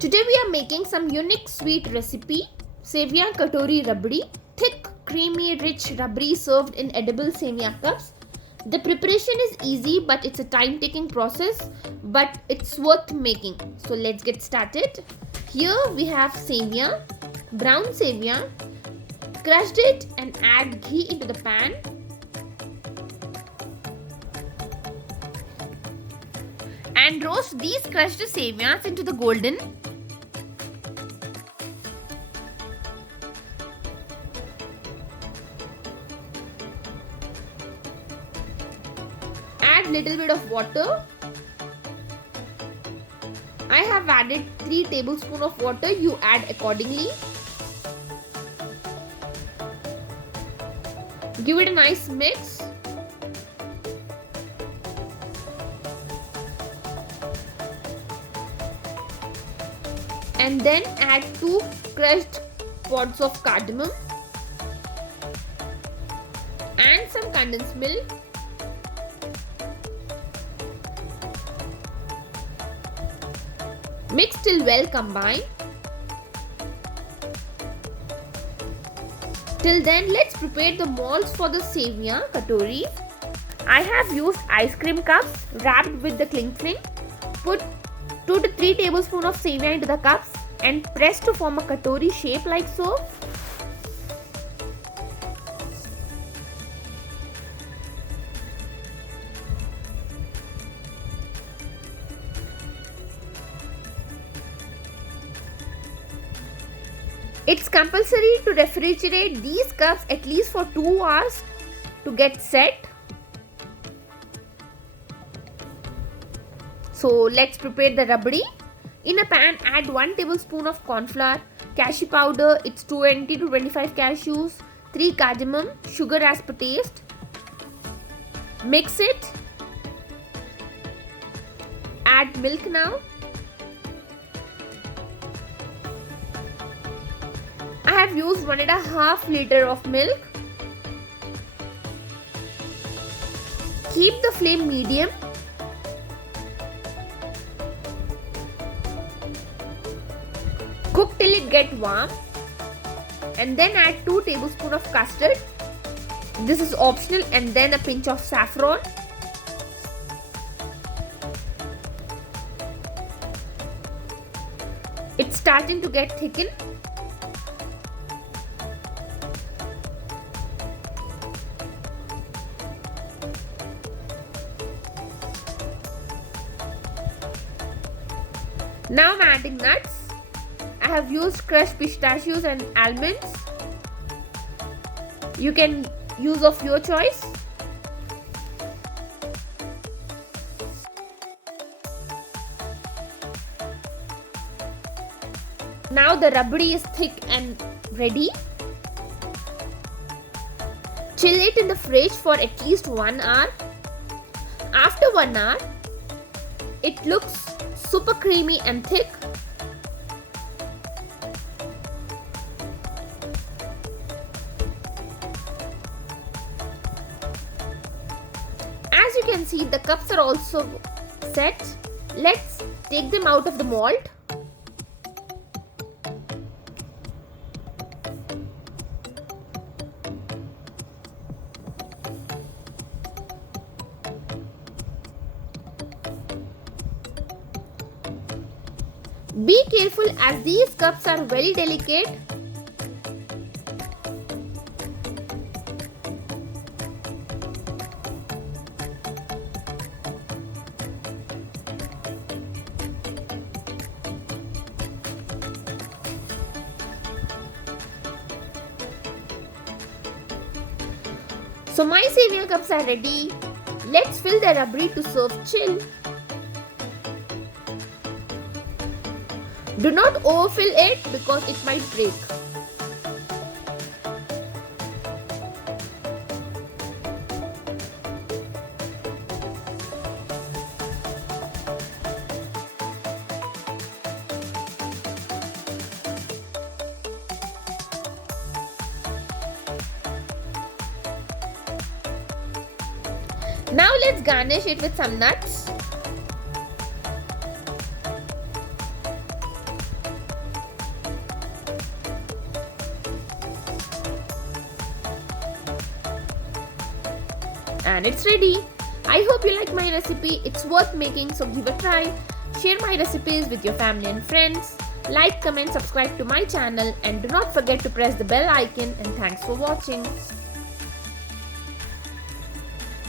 Today we are making some unique sweet recipe, Sevai Katori Rabdi, thick, creamy, rich rabdi served in edible sevia cups. The preparation is easy but it's a time-taking process, but it's worth making. So let's get started. Here we have sevia, brown sevia. Crushed it and add ghee into the pan. And roast these crushed sevias into the golden. Add little bit of water. I have added 3 tablespoons of water. You add accordingly. Give it a nice mix. And then add 2 crushed pods of cardamom and some condensed milk. Mix till well combined. Till then, let's prepare the molds for the Sevai Katori. I have used ice cream cups wrapped with the cling film. Put 2 to 3 tablespoons of Sevai into the cups and press to form a katori shape like so. It's compulsory to refrigerate these cups at least for 2 hours to get set. So let's prepare the rabdi. In a pan, add 1 tablespoon of corn flour, cashew powder, it's 20 to 25 cashews, 3 cardamom, sugar as per taste. Mix it. Add milk now. I have used 1.5 liter of milk. Keep the flame medium. Cook till it gets warm and then add 2 tablespoons of custard. This is optional, and then a pinch of saffron. It's starting to get thickened. Now I'm adding nuts. I have used crushed pistachios and almonds. You can use of your choice. Now the rabdi is thick and ready. Chill it in the fridge for at least 1 hour. After 1 hour, it looks super creamy and thick. As you can see, the cups are also set. Let's take them out of the mold. Be careful as these cups are very delicate. So my sevia cups are ready. Let's fill the rabdi to serve chill. Do not overfill it because it might break. Now let's garnish it with some nuts. And it's ready. I hope you like my recipe. It's worth making, so give a try. Share my recipes with your family and friends. Like, comment, subscribe to my channel, and do not forget to press the bell icon. And thanks for watching.